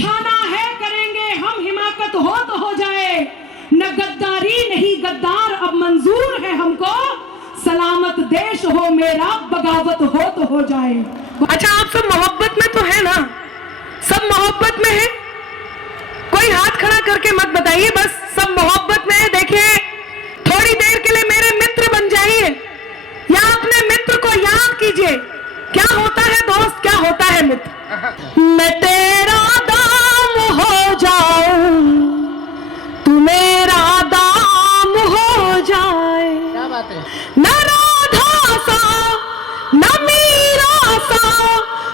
ठाना है करेंगे हम हिमाकत हो तो हो जाए, न गद्दारी नहीं गद्दार अब मंजूर है हमको, सलामत देश हो मेरा बगावत हो तो हो जाए। अच्छा, आप सब मोहब्बत में तो है ना? सब मोहब्बत में है? कोई हाथ खड़ा करके मत बताइए, बस सब मोहब्बत में है। देखिए, थोड़ी देर के लिए मेरे मित्र बन जाइए या अपने मित्र को याद कीजिए। क्या होता है दोस्त, क्या होता है मित्र? मैं तेरा दाम हो जाऊं, तू मेरा दाम हो जाए। क्या बात है? न राधा सा न मीरा सा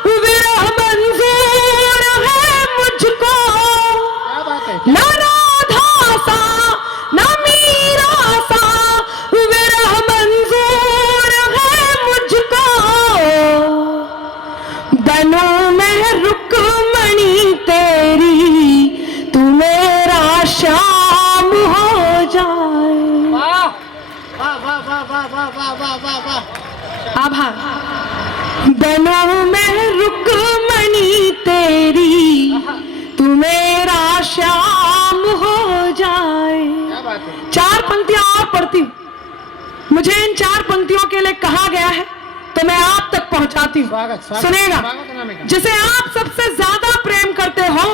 विरह मंजूर है मुझको, क्या बात है? न राधा सा न मीरा सा विरह मंजूर है मुझको, बनूं मैं रुक्मणी तेरी, तू मेरा श्याम हो जाए। वाह वाह वाह वाह वाह वाह वाह वाह वाह वाह। आभार। बनूं मैं रुक्मणी तेरी, तू मेरा श्याम हो जाए। क्या बात है? 4 पंक्तियां और पढ़ती हूँ। मुझे इन 4 पंक्तियों के लिए कहा गया है तो मैं आप तक पहुंचाती हूँ। स्वागत स्वागत सुनेगा। स्वागत अनामिका। जिसे आप सबसे ज्यादा प्रेम करते हो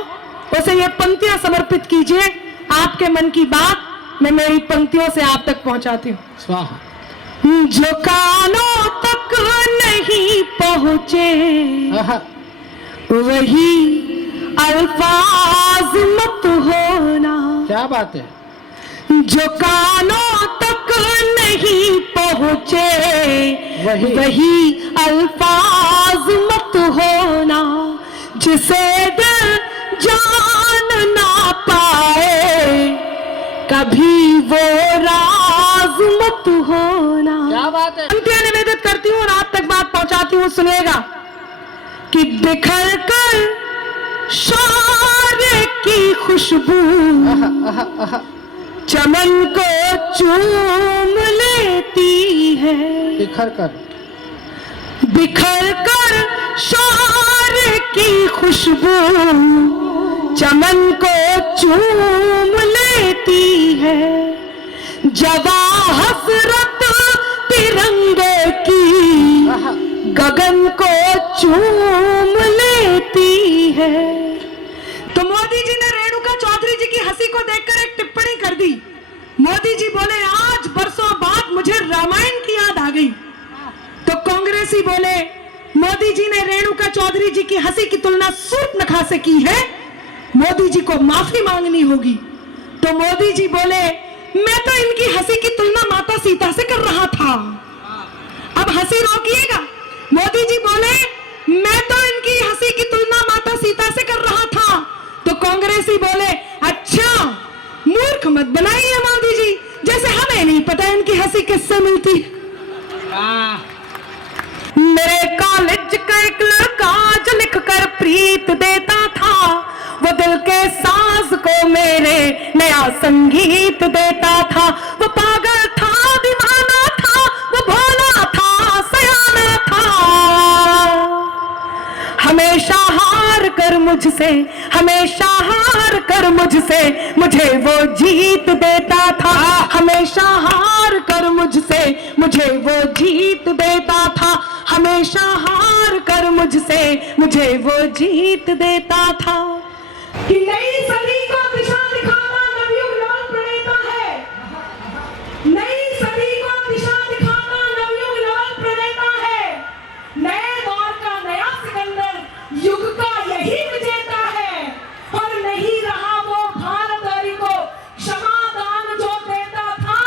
उसे ये पंक्तियां समर्पित कीजिए। आपके मन की बात मैं मेरी पंक्तियों से आप तक पहुंचाती हूँ। स्वाहा। जो कानों तक नहीं पहुंचे आहा, वही अल्फाज मत होना। क्या बात है? जो कानों तक नहीं पहुंचे वही अल्फाज मत होना। जिसे दिल जान ना पाए कभी वो राज मत होना। क्या बात है? पंक्तियां निवेदित करती हूँ और आप तक बात पहुंचाती हूँ। सुनिएगा कि बिखर कर शार की खुशबू चमन को चूम लेती है। बिखर कर शार की खुशबू चमन को चूम लेती है। जवा हसरत तिरंगे की गगन को चूम लेती है। तो मोदी जी ने रेणुका चौधरी जी की हंसी को देखकर एक टिप्पणी कर दी। मोदी जी बोले, आज बरसों बाद मुझे रामायण की याद आ गई। तो कांग्रेसी बोले, मोदी जी ने रेणुका चौधरी जी की हंसी की तुलना सूर्पनखा से की है, मोदी जी को माफी मांगनी होगी। तो मोदी जी बोले, मैं तो इनकी हंसी की तुलना माता सीता से कर रहा था। अब हंसी रोकिएगा। मोदी जी बोले, मैं तो इनकी हंसी की तुलना माता सीता से कर रहा था। तो कांग्रेसी बोले, अच्छा मूर्ख मत बनाइए मोदी जी, जैसे हमें नहीं पता इनकी हंसी किससे मिलती। मेरे कॉलेज का एक लड़का जो लिख कर प्रीत देता था, वो दिल के साज को मेरे नया संगीत देता था। वो पागल था, दीवाना था, वो भोला था, सयाना था। हमेशा हार कर मुझसे, हमेशा हार कर मुझसे मुझे वो जीत देता था। हमेशा हार कर मुझसे मुझे वो जीत देता था। हमेशा हार कर मुझसे मुझे वो जीत देता था। कि नई सदी को दिशा दिखाना नवयुग नवल प्रणेता है। नई सदी को दिशा दिखाना नवयुग नवल प्रणेता है। नए दौर का नया सिकंदर युग का यही विजेता है। और नहीं रहा वो भारत हरि को क्षमादान जो देता था।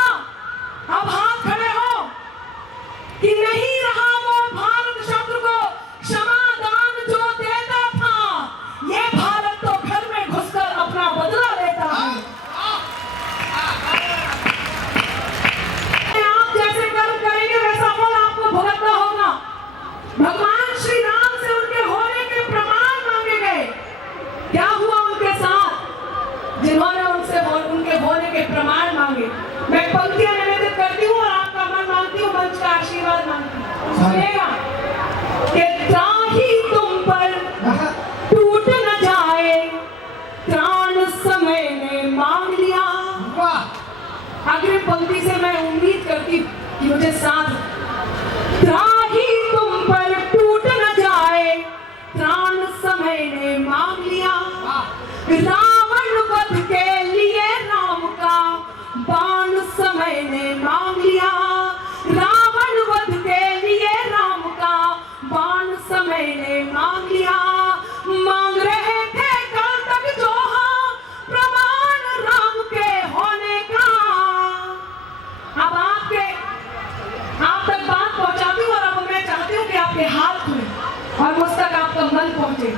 अब हाथ खड़े हो कि नहीं रहा वो भारत शत्रु को क्षमादान जो देता था। ये भारत तो घर में घुसकर अपना बदला लेता है। आप जैसे कर्म करेंगे वैसा फल आपको भुगतना होगा। भगवान श्री राम से उनके होने के प्रमाण मांगे गए। क्या हुआ उनके साथ जिन्होंने उनके होने के प्रमाण मांगे? मैं पंक्तियां निवेदित करती हूँ और आपका मन मांगती हूँ, मंच का आशीर्वाद मांगती हूँ। सुनिएगा कि त्राही तुम पर टूट न जाए, पंक्ति से मैं उम्मीद करती हूँ कि मुझे साथ त्राही तुम पर टूट न जाए, प्राण समय ने मांग लिया, रावण वध के लिए राम का बाण समय ने मांग लिया, रावण वध के लिए राम का बाण समय ने मांग लिया। मांग रहे थे कल तक जो हाँ प्रमाण राम के होने का। अब आप तक बात पहुंचाती हूँ और अब मैं चाहती हूँ कि आपके हाथ खुले और मुझ तक आपका मन पहुंचे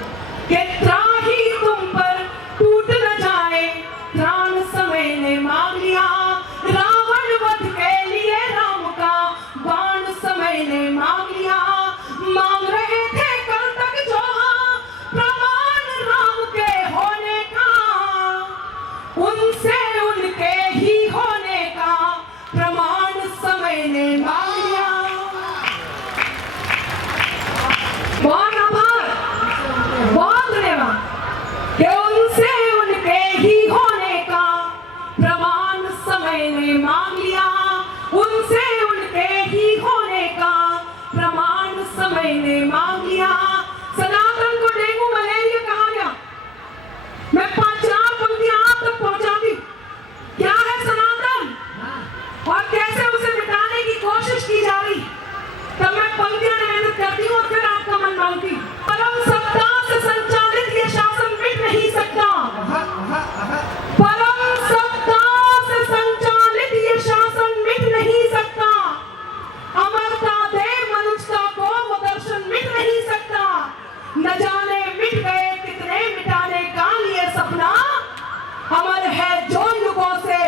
कि त्राही तुम पर टूट न जाए, प्राण समय ने मांग लिया, रावण वध के लिए राम का बाण समय ने मांग लिया। मांग रहे थे कल तक जो हाँ प्रमाण राम के होने का, उनसे उनके ही होने का प्रमाण समय ने मांग लिया। बहुत आभार, बहुत धन्यवाद कि उनसे उनके ही होने का प्रमाण समय ने मांग लिया, उनसे उनके ही होने का प्रमाण समय ने मांग लिया। सनातन को डेंगू मलेरिया कहा गया। मैं 5-4 पंक्तियां आप तक पहुंचाती हूं। क्या है सनातन और कैसे उसे मिटाने की कोशिश की जा रही, तब मैं पंक्तियां निवेदित करती हूँ और फिर आपका मन मांगती हूँ। परम सत्ता से संचालित ये शासन मिट नहीं सकता, परम सत्ता से संचालित ये शासन मिट नहीं सकता, अमरता दे मनुष्यता को वो दर्शन मिट नहीं सकता। न जाने मिट गए कितने मिटाने का ये सपना, अमर है जो युगों से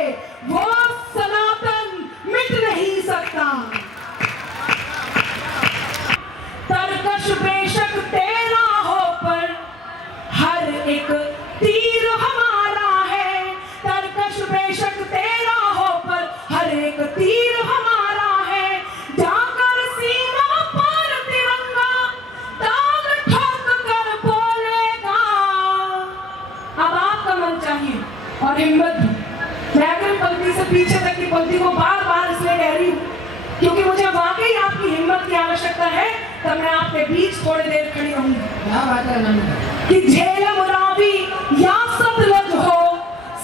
वो सनातन मिट नहीं सकता। तरकश बेशक तेरा हो पर हर एक तीर हमारा है, तरकश बेशक तेरा हो पर हर एक तीर हमारा है, जाकर सीमा पर तिरंगा दाग ठोक कर बोलेगा। अब आपका मन चाहिए और हिम्मत भी। मैं अग्रिम पंक्ति से पीछे तक की पंक्ति को बार बार इसलिए कह रही हूँ क्योंकि मुझे वाकई आपकी हिम्मत की आवश्यकता है, तब मैं आपके बीच थोड़ी देर खड़ी रहूंगी। कि झेलम रावी या सतलज हो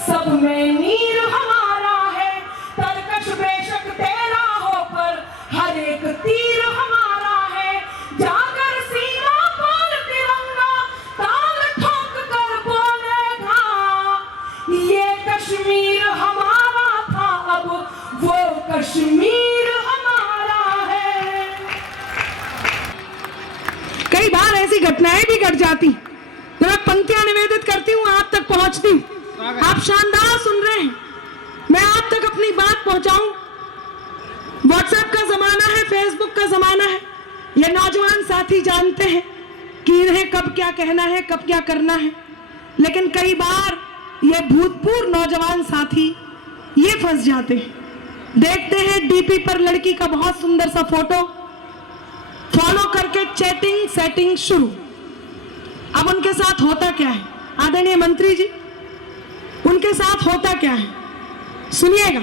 सब में नीर हमारा है, तरकश बेशक तेरा हो पर हर एक तीर हमारा है, जाकर सीमा पर तिरंगा ताल ठोक कर बोलेगा। ये कश्मीर हमारा था अब वो कश्मीर हमारा है। कई बार ऐसी घटनाएं भी घट जाती, जब मैं पंक्तियां निवेदित करती हूँ आप तक पहुंचती हूँ, आप शानदार सुन रहे हैं, मैं आप तक अपनी बात पहुंचाऊं। व्हाट्सएप का जमाना है, फेसबुक का जमाना है, ये नौजवान साथी जानते हैं कि इन्हें कब क्या कहना है, कब क्या करना है, लेकिन कई बार ये भूतपूर्व नौजवान साथी ये फंस जाते हैं। देखते हैं डीपी पर लड़की का बहुत सुंदर सा फोटो, फॉलो करके चैटिंग सेटिंग शुरू। अब उनके साथ होता क्या है आदरणीय मंत्री जी, उनके साथ होता क्या है सुनिएगा।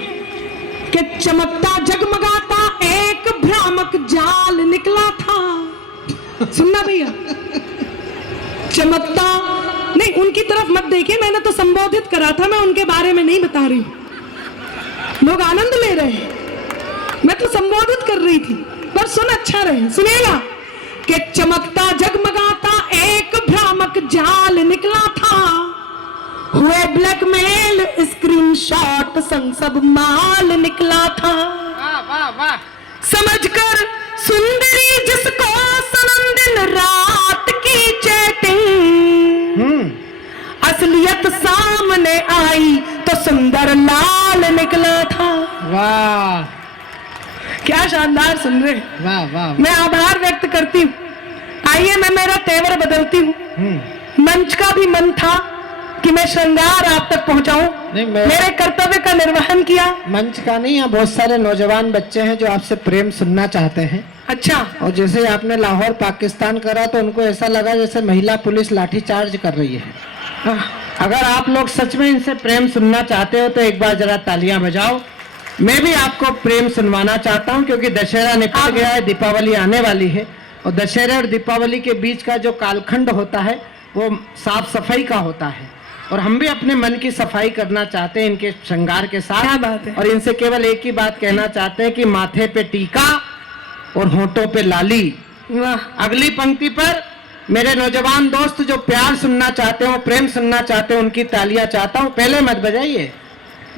कि चमकता जगमगाता एक भ्रामक जाल निकला था। सुनना भैया, चमकता नहीं, उनकी तरफ मत देखिए, मैंने तो संबोधित करा था, मैं उनके बारे में नहीं बता रही हूं। लोग आनंद ले रहे हैं, मैं तो संबोधित कर रही थी, पर सुन अच्छा रहे, सुनिएगा। कि चमकता जगमगाता एक भ्रामक जाल निकला था, हुए ब्लैकमेल स्क्रीनशॉट संग सब माल निकला था। वाह वाह वाह। समझकर सुंदरी जिसको सनम दिन रात की चैटिंग, असलियत सामने आई तो सुंदर लाल निकला था। वाह क्या शानदार सुन रहे हैं। वाह वाह। मैं आभार व्यक्त करती हूँ। आइए मैं मेरा तेवर बदलती हूँ। मंच का भी मन था कि मैं श्रृंगार आप तक पहुंचाऊं, मेरे कर्तव्य का निर्वहन किया। मंच का नहीं, यहाँ बहुत सारे नौजवान बच्चे हैं जो आपसे प्रेम सुनना चाहते हैं। अच्छा, और जैसे आपने लाहौर पाकिस्तान करा तो उनको ऐसा लगा जैसे महिला पुलिस लाठीचार्ज कर रही है। अगर आप लोग सच में इनसे प्रेम सुनना चाहते हो तो एक बार जरा तालियां बजाओ। मैं भी आपको प्रेम सुनवाना चाहता हूँ, क्योंकि दशहरा निकल गया है, दीपावली आने वाली है, और दशहरे और दीपावली के बीच का जो कालखंड होता है वो साफ सफाई का होता है, और हम भी अपने मन की सफाई करना चाहते हैं इनके श्रृंगार के साथ। क्या बात है। और इनसे केवल एक ही बात कहना चाहते हैं कि माथे पे टीका और होठों पे लाली। वाह, अगली पंक्ति पर मेरे नौजवान दोस्त जो प्यार सुनना चाहते हो, प्रेम सुनना चाहते हो, उनकी तालियां चाहता हूं। पहले मत बजाइए,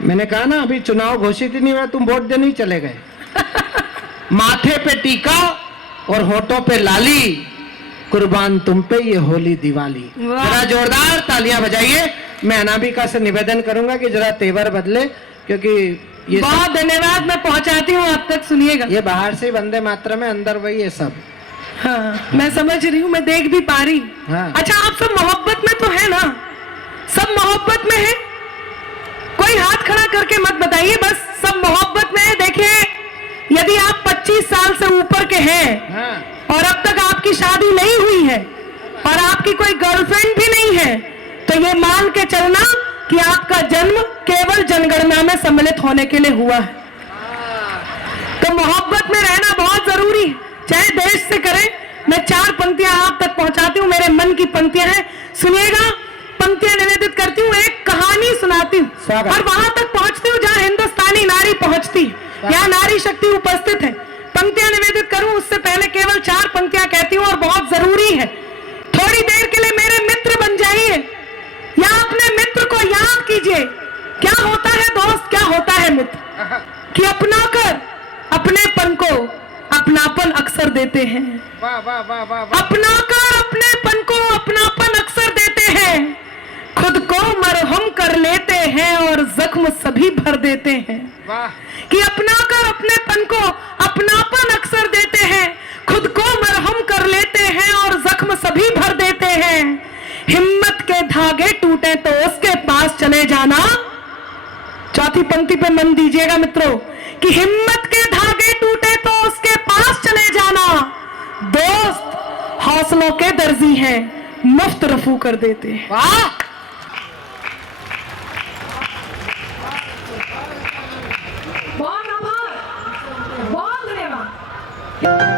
मैंने कहा ना अभी चुनाव घोषित ही नहीं हुआ, तुम वोट देने ही चले गए। माथे पे टीका और होठों पे लाली, कुर्बान तुम पे ये होली दिवाली। वाह। जरा जोरदार तालियां बजाइए। मैं अनामिका से निवेदन करूंगा कि जरा तेवर बदले, क्योंकि ये बहुत धन्यवाद, मैं पहुंचाती हूँ आप तक, सुनिएगा। ये बाहर से वंदे मातरम है, अंदर वही है सब। हाँ, मैं समझ रही हूँ, मैं देख भी पा रही। हाँ। अच्छा, आप सब मोहब्बत में तो है ना? सब मोहब्बत में है? कोई हाथ खड़ा करके मत बताइए, बस सब मोहब्बत में है। देखिए, यदि आप 25 साल से ऊपर के हैं हाँ। और अब तक आपकी शादी नहीं हुई है और आपकी कोई गर्लफ्रेंड भी नहीं है, तो ये मान के चलना कि आपका जन्म केवल जनगणना में सम्मिलित होने के लिए हुआ है। तो मोहब्बत में रहना बहुत जरूरी है, चाहे देश से करें। मैं 4 पंक्तियां आप तक पहुंचाती हूँ, मेरे मन की पंक्तियां हैं, सुनिएगा। पंक्तियां निवेदित करती हूँ, एक कहानी सुनाती हूँ और वहां तक पहुंचती हूँ जहां हिंदुस्तानी नारी पहुंचती है, यहाँ नारी शक्ति उपस्थित है। पंक्तियां निवेदित करूं उससे पहले केवल 4 पंक्तियां कहती हूँ और बहुत जरूरी है। थोड़ी देर के लिए मेरे मित्र बन जाइए या अपने मित्र को याद कीजिए। क्या होता है दोस्त, क्या होता है मित्र, कि अपनाकर अपनेपन को अपनापन अक्सर देते हैं। वाह वाह वाह वाह वाह। अपनाकर अपनेपन को अपनापन अक्सर देते हैं, खुद को मरहम कर लेते हैं और जख्म सभी भर देते हैं। वाह। कि अपनाकर अपनेपन को अपनापन अक्सर देते हैं, खुद को मरहम कर लेते हैं और जख्म सभी भर देते हैं। हिम्मत के धागे टूटे तो उसके पास चले जाना। चौथी पंक्ति पे मन दीजिएगा मित्रों, कि हिम्मत के धागे टूटे तो उसके पास चले जाना। दोस्त हौसलों के दर्जी हैं, मुफ्त रफू कर देते हैं। वाह। बहुत आभार, बहुत धन्यवाद।